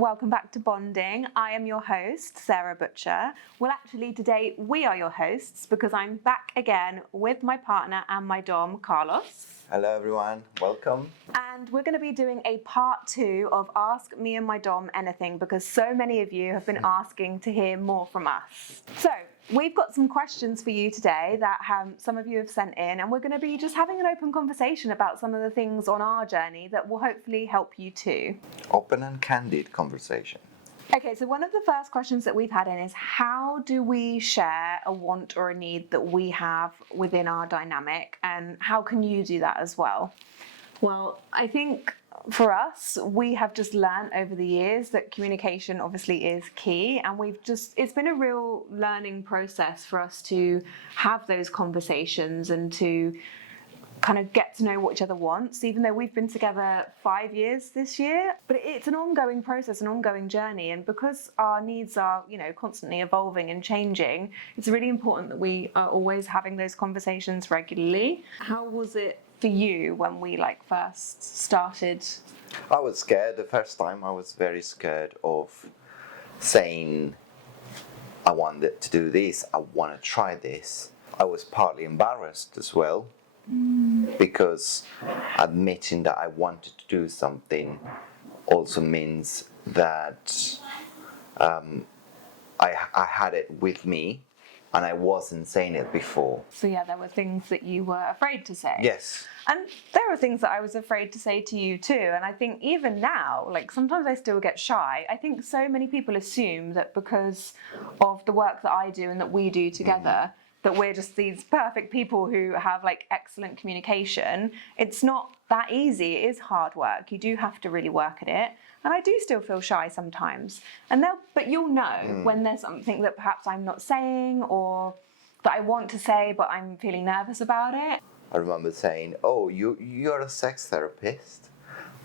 welcome back to Bonding. I am your host, Sarah Butcher. Well, actually, today we are your hosts because I'm back again with my partner and my dom, Carlos. Hello everyone, welcome. And we're going to be doing a part 2 of Ask Me and My Dom Anything because so many of you have been asking to hear more from us. So, we've got some questions for you today that some of you have sent in, and we're going to be just having an open conversation about some of the things on our journey that will hopefully help you too. Open and candid conversation. Okay, so one of the first questions that we've had in is, how do we share a want or a need that we have within our dynamic, and how can you do that as well? Well, I think for us, we have just learned over the years that communication obviously is key, and it's been a real learning process for us to have those conversations and to kind of get to know what each other wants, even though we've been together 5 years this year. But it's an ongoing process, an ongoing journey, and because our needs are, constantly evolving and changing, it's really important that we are always having those conversations regularly. How was it for you when we first started? I was scared the first time. I was very scared of saying I wanted to do this, I want to try this. I was partly embarrassed as well, because admitting that I wanted to do something also means that I had it with me and I wasn't saying it before. So yeah, there were things that you were afraid to say. Yes. And there are things that I was afraid to say to you too. And I think even now, sometimes I still get shy. I think so many people assume that because of the work that I do and that we do together, that we're just these perfect people who have excellent communication. It's not that easy. It is hard work. You do have to really work at it. And I do still feel shy sometimes. But you'll know when there's something that perhaps I'm not saying or that I want to say, but I'm feeling nervous about it. I remember saying, "Oh, you're a sex therapist,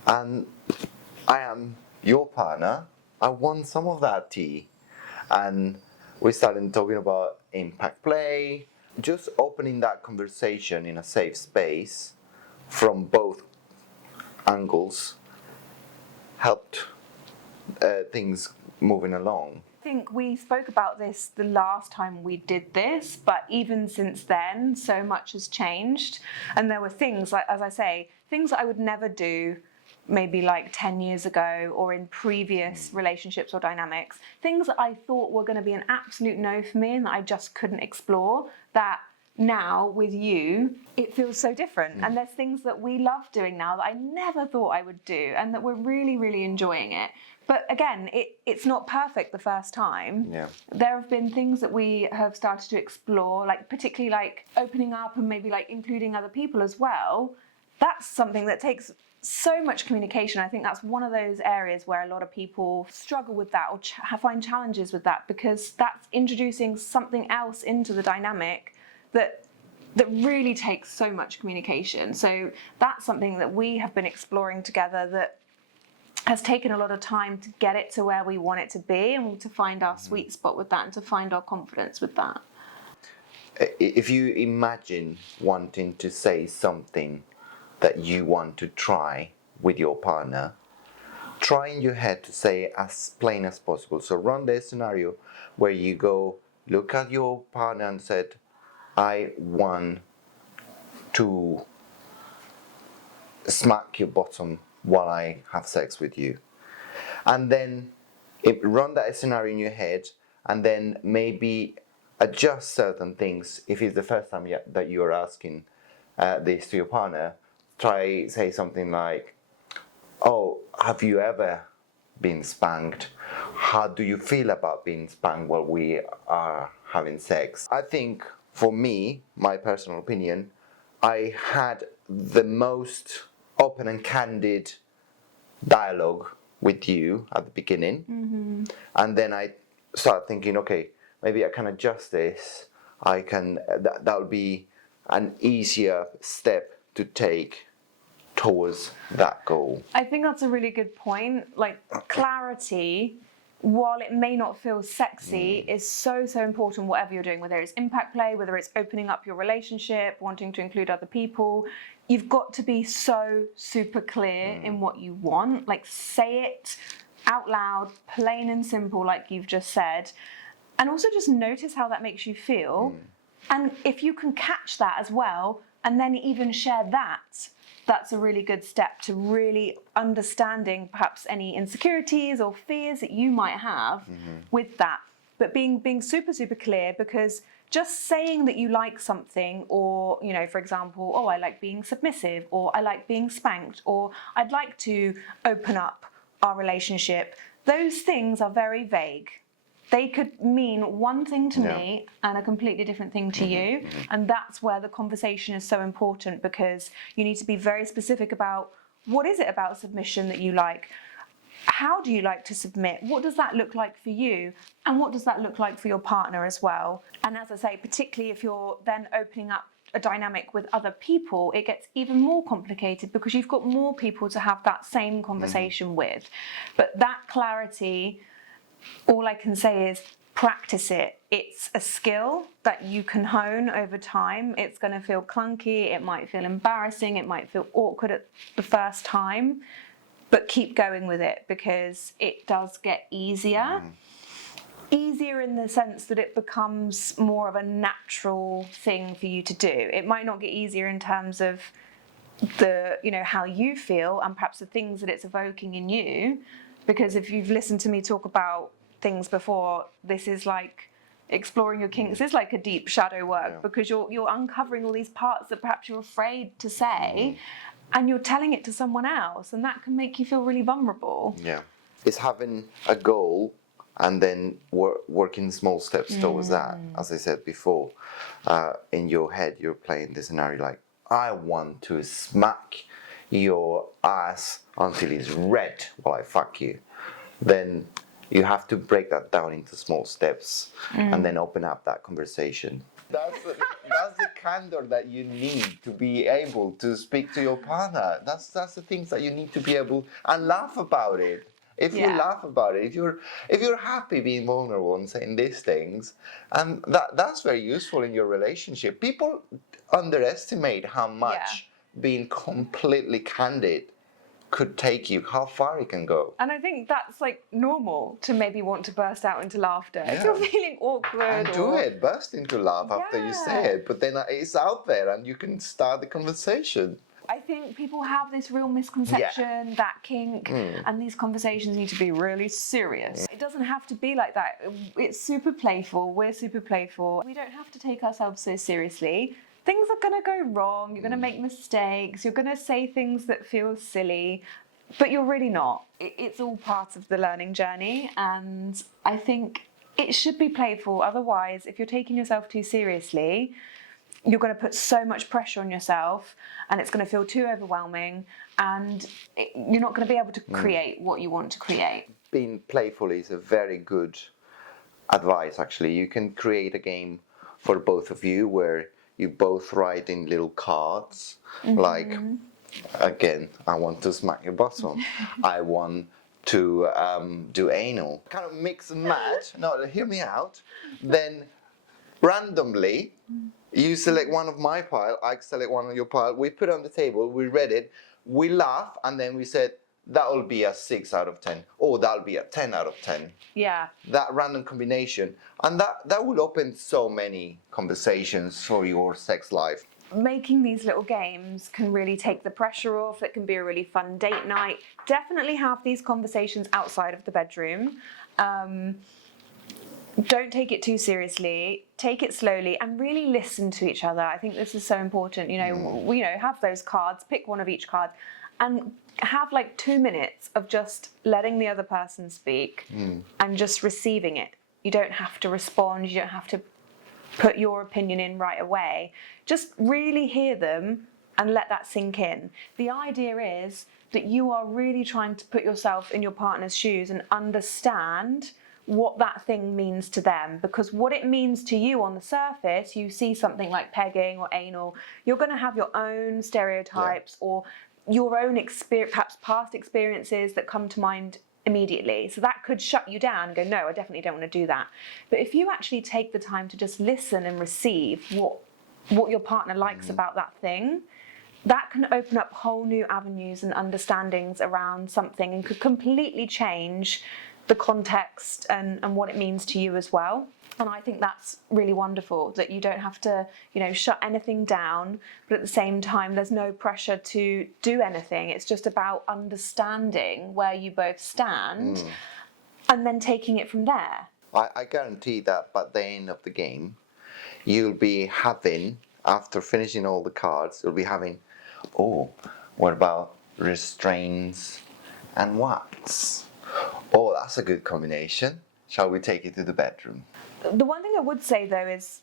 and I am your partner. I want some of that tea." And we started talking about impact play, just opening that conversation in a safe space from both angles helped things moving along. I think we spoke about this the last time we did this, but even since then, so much has changed. And there were things, as I say, things that I would never do maybe 10 years ago or in previous relationships or dynamics, things that I thought were going to be an absolute no for me and that I just couldn't explore, that now with you, it feels so different. And there's things that we love doing now that I never thought I would do and that we're really, really enjoying it. But again, it's not perfect the first time. Yeah. There have been things that we have started to explore, particularly opening up and maybe including other people as well. That's something that takes so much communication. I think that's one of those areas where a lot of people struggle with that or find challenges with that, because that's introducing something else into the dynamic that really takes so much communication. So that's something that we have been exploring together that has taken a lot of time to get it to where we want it to be and to find our sweet spot with that and to find our confidence with that. If you imagine wanting to say something that you want to try with your partner, try in your head to say it as plain as possible. So run the scenario where you go look at your partner and said, "I want to smack your bottom while I have sex with you." And then run that scenario in your head and then maybe adjust certain things. If it's the first time that you're asking this to your partner, say something like, "Oh, have you ever been spanked? How do you feel about being spanked while we are having sex?" I think for me, my personal opinion, I had the most open and candid dialogue with you at the beginning. And then I start thinking, okay, maybe I can adjust this. That would be an easier step to take towards that goal. I think that's a really good point. Clarity, while it may not feel sexy, is so important whatever you're doing, whether it's impact play, whether it's opening up your relationship, wanting to include other people. You've got to be so super clear in what you want. Say it out loud, plain and simple, like you've just said. And also just notice how that makes you feel. And if you can catch that as well, and then even share that, that's a really good step to really understanding perhaps any insecurities or fears that you might have with that. But being super, super clear, because just saying that you like something, or, you know, for example, oh, I like being submissive, or I like being spanked, or I'd like to open up our relationship, those things are very vague. They could mean one thing to me and a completely different thing to you. And that's where the conversation is so important, because you need to be very specific about what is it about submission that you like? How do you like to submit? What does that look like for you? And what does that look like for your partner as well? And as I say, particularly if you're then opening up a dynamic with other people, it gets even more complicated because you've got more people to have that same conversation with. But that clarity, all I can say is practice it. It's a skill that you can hone over time. It's going to feel clunky, it might feel embarrassing, it might feel awkward at the first time, but keep going with it, because it does get easier. Easier in the sense that it becomes more of a natural thing for you to do. It might not get easier in terms of the, you know, how you feel and perhaps the things that it's evoking in you, because if you've listened to me talk about things before, this is like exploring your kinks is like a deep shadow work, because you're uncovering all these parts that perhaps you're afraid to say, and you're telling it to someone else, and that can make you feel really vulnerable. It's having a goal and then working small steps towards that. As I said before, in your head you're playing the scenario like, I want to smack your ass until it's red while I fuck you. Then you have to break that down into small steps and then open up that conversation. That's the candor that you need to be able to speak to your partner. That's the things that you need to be able, and laugh about it. If you laugh about it, if you're happy being vulnerable and saying these things, and that's very useful in your relationship. People underestimate how much being completely candid could take you, how far it can go. And I think that's like normal to maybe want to burst out into laughter. If you're feeling awkward, and do it, burst into laugh after you say it, but then it's out there and you can start the conversation. I think people have this real misconception that kink and these conversations need to be really serious. It doesn't have to be like that. It's super playful. We're super playful. We don't have to take ourselves so seriously. Things are going to go wrong. You're going to make mistakes. You're going to say things that feel silly, but you're really not. It's all part of the learning journey, and I think it should be playful. Otherwise, if you're taking yourself too seriously, you're going to put so much pressure on yourself, and it's going to feel too overwhelming, and you're not going to be able to create what you want to create. Being playful is a very good advice, actually. You can create a game for both of you where you both write in little cards, like, again, I want to smack your bottom. I want to do anal. Kind of mix and match. No, hear me out. Then randomly, you select one of my pile, I select one of your pile, we put it on the table, we read it, we laugh, and then we said, that will be a 6 out of 10, or that'll be a 10 out of 10. Yeah. That random combination. And that will open so many conversations for your sex life. Making these little games can really take the pressure off. It can be a really fun date night. Definitely have these conversations outside of the bedroom. Don't take it too seriously. Take it slowly and really listen to each other. I think this is so important. We have those cards, pick one of each card, and have like 2 minutes of just letting the other person speak and just receiving it. You don't have to respond. You don't have to put your opinion in right away. Just really hear them and let that sink in. The idea is that you are really trying to put yourself in your partner's shoes and understand what that thing means to them, because what it means to you on the surface, you see something like pegging or anal, you're going to have your own stereotypes or your own perhaps past experiences that come to mind immediately. So that could shut you down and go, no, I definitely don't want to do that. But if you actually take the time to just listen and receive what your partner likes about that thing, that can open up whole new avenues and understandings around something and could completely change the context and what it means to you as well. And I think that's really wonderful, that you don't have to, shut anything down, but at the same time, there's no pressure to do anything. It's just about understanding where you both stand and then taking it from there. I guarantee that by the end of the game, you'll be having, after finishing all the cards, you'll be having, oh, what about restraints and wax? Oh, that's a good combination. Shall we take it to the bedroom? The one thing I would say though is,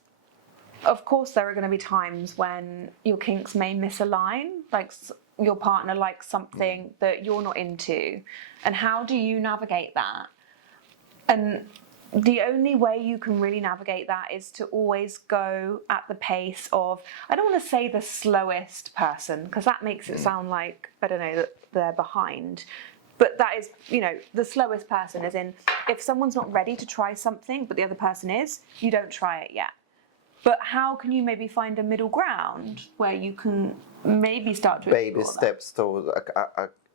of course, there are going to be times when your kinks may misalign, like your partner likes something that you're not into. And how do you navigate that? And the only way you can really navigate that is to always go at the pace of, I don't want to say the slowest person, because that makes it sound like, I don't know, that they're behind. But that is, the slowest person, as in, if someone's not ready to try something, but the other person is, you don't try it yet. But how can you maybe find a middle ground where you can maybe start to baby steps towards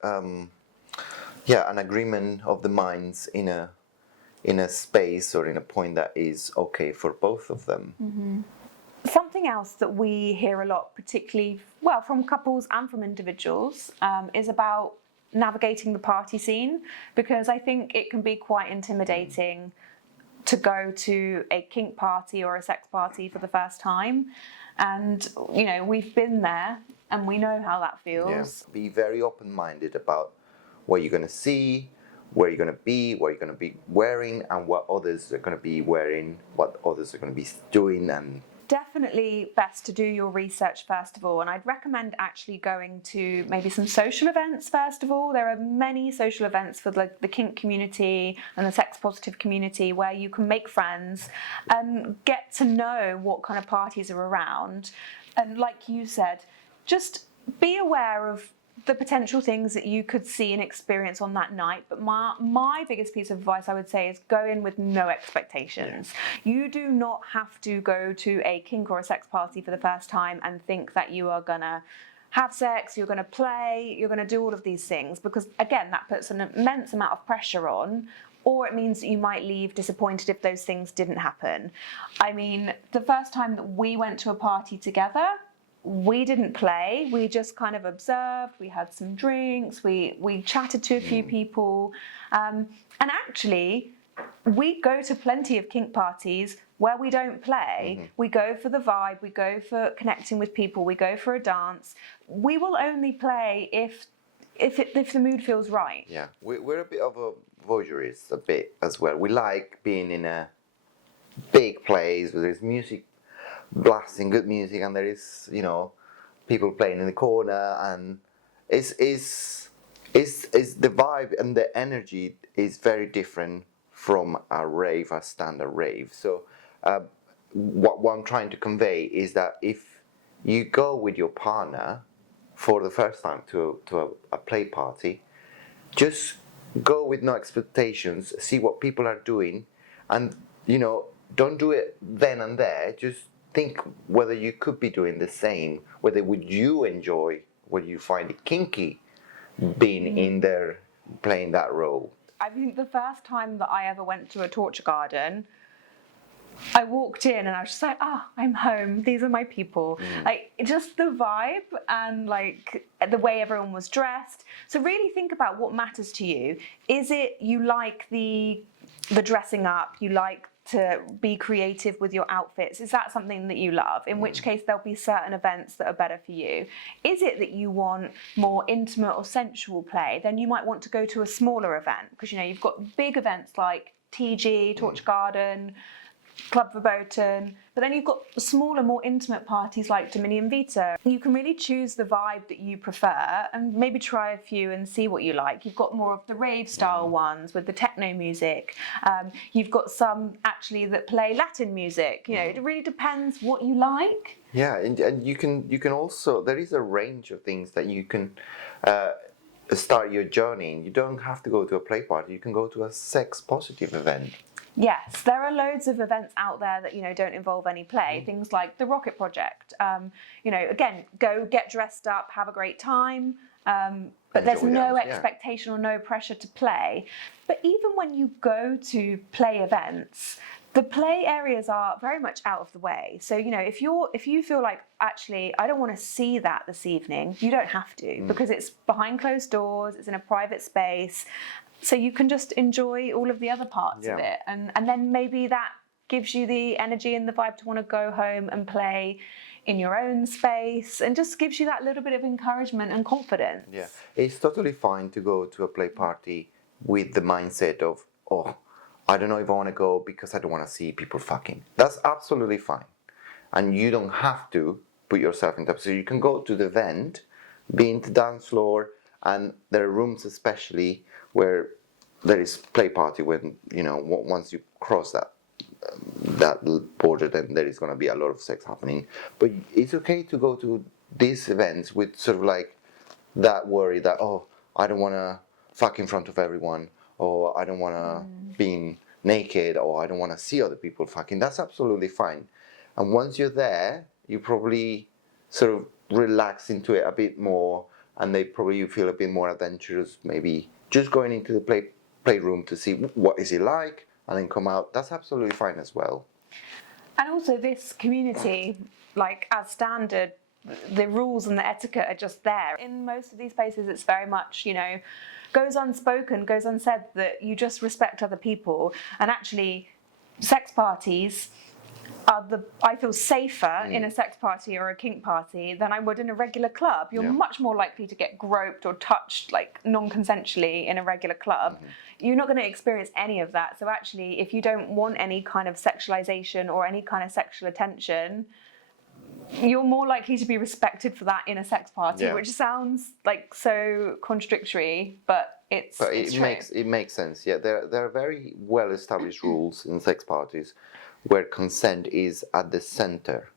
an agreement of the minds in a space or in a point that is okay for both of them. Mm-hmm. Something else that we hear a lot, particularly, from couples and from individuals, is about navigating the party scene, because I think it can be quite intimidating to go to a kink party or a sex party for the first time. And, we've been there and we know how that feels. Yeah. Be very open-minded about what you're going to see, where you're going to be, what you're going to be wearing, and what others are going to be wearing, what others are going to be doing. And definitely best to do your research first of all, and I'd recommend actually going to maybe some social events first of all. There are many social events for the kink community and the sex positive community where you can make friends and get to know what kind of parties are around. And like you said, just be aware of the potential things that you could see and experience on that night. But my biggest piece of advice I would say is go in with no expectations. Yeah. You do not have to go to a kink or a sex party for the first time and think that you are gonna have sex, you're gonna play, you're gonna do all of these things, because again, that puts an immense amount of pressure on, or it means that you might leave disappointed if those things didn't happen. I mean, the first time that we went to a party together, we didn't play, we just kind of observed, we had some drinks, we chatted to a few people, and actually we go to plenty of kink parties where we don't play. We go for the vibe, we go for connecting with people, we go for a dance. We will only play if the mood feels right. Yeah, we're a bit of a voyeurist a bit as well. We like being in a big place where there's music blasting, good music, and there is, people playing in the corner, and is the vibe and the energy is very different from a standard rave. So what I'm trying to convey is that if you go with your partner for the first time to a play party, just go with no expectations, see what people are doing, and don't do it then and there. Just think whether you could be doing the same, whether would you enjoy, whether you find it kinky being in there playing that role. I think the first time that I ever went to a torture garden, I walked in and I was just like, I'm home, these are my people. Like, just the vibe and like the way everyone was dressed. So really think about what matters to you. Is it you like the dressing up, you like to be creative with your outfits? Is that something that you love? In which case there'll be certain events that are better for you. Is it that you want more intimate or sensual play? Then you might want to go to a smaller event, because you've got big events like TG, Torch Garden, Club Verboten, but then you've got smaller, more intimate parties like Dominion Vita. You can really choose the vibe that you prefer and maybe try a few and see what you like. You've got more of the rave style ones with the techno music. You've got some actually that play Latin music. It really depends what you like. Yeah, and you can also, there is a range of things that you can start your journey in. You don't have to go to a play party. You can go to a sex positive event. Yes, there are loads of events out there that, don't involve any play. Things like the Rocket Project. Again, go get dressed up, have a great time. But there's no expectation or no pressure to play. But even when you go to play events, the play areas are very much out of the way. So, if you feel like, actually, I don't want to see that this evening, you don't have to, because it's behind closed doors, it's in a private space. So you can just enjoy all of the other parts of it. And then maybe that gives you the energy and the vibe to want to go home and play in your own space, and just gives you that little bit of encouragement and confidence. Yeah, it's totally fine to go to a play party with the mindset of, oh, I don't know if I want to go because I don't want to see people fucking. That's absolutely fine. And you don't have to put yourself in that. So you can go to the event, be in the dance floor, and there are rooms especially where there is play party when, once you cross that border, then there is going to be a lot of sex happening. But it's okay to go to these events with sort of like that worry that, oh, I don't want to fuck in front of everyone, or I don't want to be naked, or I don't want to see other people fucking. That's absolutely fine. And once you're there, you probably sort of relax into it a bit more, and you feel a bit more adventurous, maybe just going into the playroom to see what is it like, and then come out. That's absolutely fine as well. And also this community, like as standard, the rules and the etiquette are just there. In most of these places, it's very much, goes unspoken, goes unsaid, that you just respect other people. And actually, sex parties I feel safer in a sex party or a kink party than I would in a regular club. You're much more likely to get groped or touched like non-consensually in a regular club. You're not going to experience any of that. So actually, if you don't want any kind of sexualization or any kind of sexual attention, you're more likely to be respected for that in a sex party, which sounds like so contradictory, but it's true. It makes sense. Yeah, there are very well established rules in sex parties where consent is at the center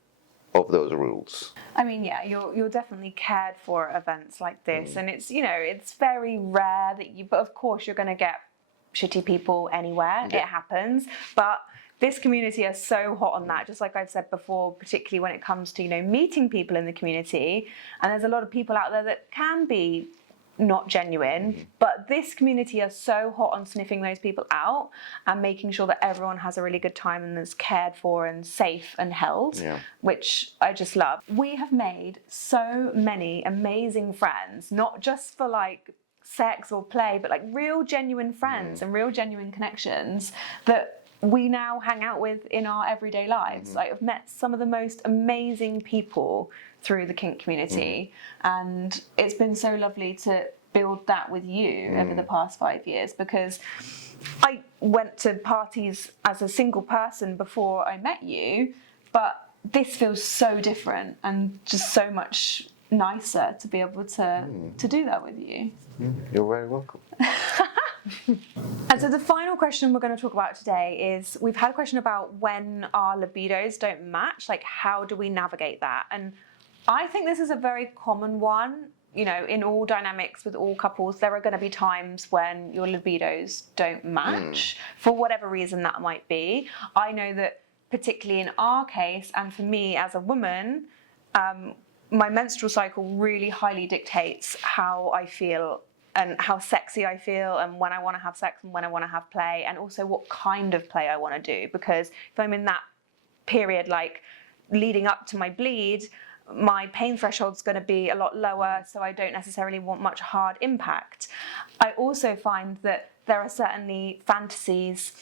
of those rules. I mean, yeah, you're definitely cared for at events like this, and it's it's very rare that but of course you're going to get shitty people anywhere. It happens, but this community is so hot on that, just like I've said before, particularly when it comes to meeting people in the community. And there's a lot of people out there that can be not genuine, but this community are so hot on sniffing those people out and making sure that everyone has a really good time and is cared for and safe and held, which I just love. We have made so many amazing friends, not just for like sex or play, but like real genuine friends and real genuine connections that we now hang out with in our everyday lives. Like, I've met some of the most amazing people through the kink community, and it's been so lovely to build that with you over the past 5 years, because I went to parties as a single person before I met you, but this feels so different and just so much nicer to be able to do that with you. You're very welcome. And so the final question we're going to talk about today is, we've had a question about when our libidos don't match, like how do we navigate that? And I think this is a very common one. In all dynamics with all couples, there are going to be times when your libidos don't match for whatever reason that might be. I know that particularly in our case, and for me as a woman, my menstrual cycle really highly dictates how I feel and how sexy I feel, and when I want to have sex and when I want to have play, and also what kind of play I want to do. Because if I'm in that period, like leading up to my bleed, my pain threshold's going to be a lot lower, so I don't necessarily want much hard impact. I also find that there are certainly fantasies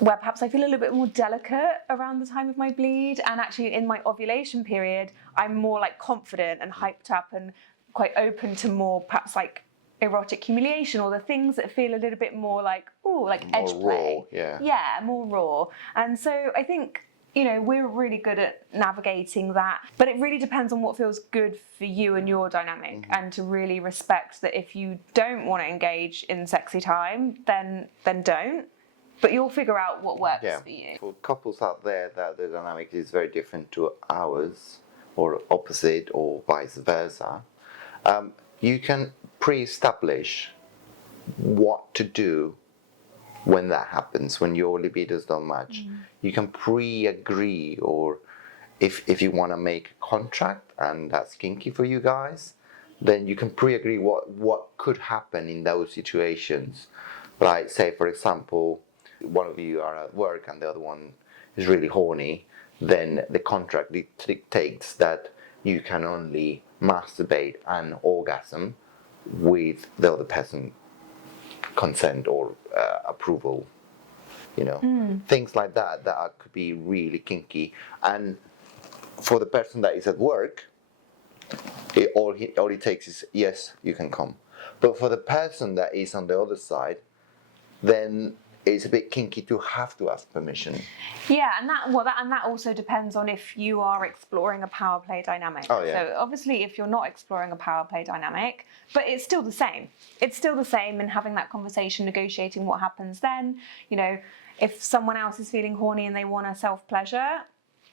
where perhaps I feel a little bit more delicate around the time of my bleed, and actually in my ovulation period, I'm more like confident and hyped up and quite open to more perhaps like erotic humiliation, or the things that feel a little bit more like, like edge play. Yeah, more raw. And so I think, we're really good at navigating that, but it really depends on what feels good for you and your dynamic, and to really respect that if you don't want to engage in sexy time, then don't, but you'll figure out what works for you. For couples out there that the dynamic is very different to ours, or opposite, or vice versa, you can pre-establish what to do when that happens, when your libidos don't match. You can pre-agree, or if you want to make a contract and that's kinky for you guys, then you can pre-agree what could happen in those situations. Like, say, for example, one of you are at work and the other one is really horny, then the contract dictates that you can only masturbate and orgasm with the other person consent or approval, things like that could be really kinky. And for the person that is at work, all it takes is, yes, you can come. But for the person that is on the other side, then it's a bit kinky to have to ask permission. Yeah, and that also depends on if you are exploring a power play dynamic. Oh, yeah. So obviously, if you're not exploring a power play dynamic, but it's still the same. It's still the same in having that conversation, negotiating what happens then. If someone else is feeling horny and they want a self-pleasure,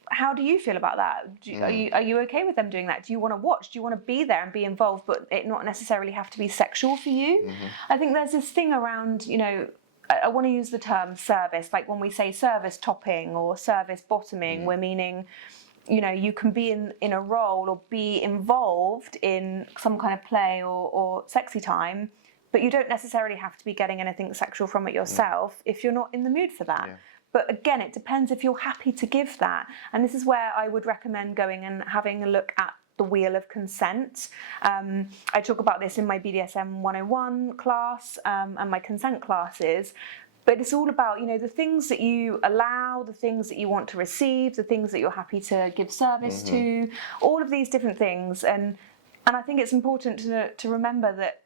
how do you feel about that? Are you okay with them doing that? Do you want to watch? Do you want to be there and be involved, but it not necessarily have to be sexual for you? I think there's this thing around, I want to use the term service. Like when we say service topping or service bottoming, we're meaning, you can be in a role or be involved in some kind of play or sexy time, but you don't necessarily have to be getting anything sexual from it yourself if you're not in the mood for that. Yeah. But again, it depends if you're happy to give that. And this is where I would recommend going and having a look at the wheel of consent. I talk about this in my BDSM 101 class and my consent classes. But it's all about, the things that you allow, the things that you want to receive, the things that you're happy to give service to, all of these different things. And I think it's important to remember that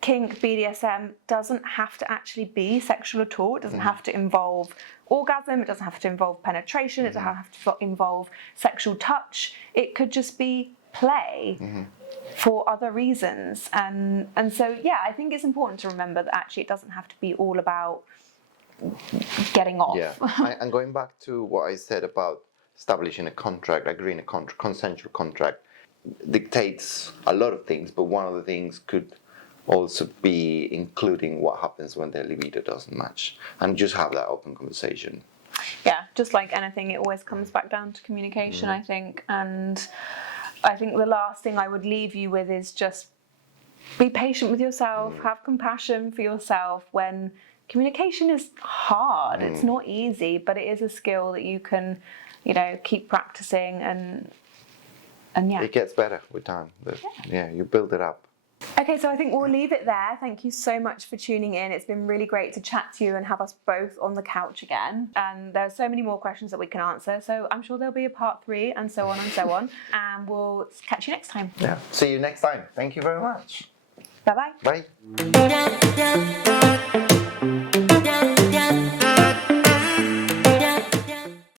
kink, BDSM doesn't have to actually be sexual at all. It doesn't have to involve orgasm. It doesn't have to involve penetration. It doesn't have to involve sexual touch. It could just be play for other reasons. And so, yeah, I think it's important to remember that actually it doesn't have to be all about getting off. Yeah, and going back to what I said about establishing a contract, agreeing a consensual contract, dictates a lot of things, but one of the things could also be including what happens when their libido doesn't match, and just have that open conversation. Yeah, just like anything, it always comes back down to communication, I think. And I think the last thing I would leave you with is just be patient with yourself, have compassion for yourself when communication is hard. It's not easy, but it is a skill that you can, keep practicing and yeah. It gets better with time. But yeah, you build it up. Okay, so I think we'll leave it there. Thank you so much for tuning in. It's been really great to chat to you and have us both on the couch again. And there are so many more questions that we can answer. So I'm sure there'll be a part 3 and so on and so on. And we'll catch you next time. Yeah. See you next time. Thank you very much. Bye-bye. Bye.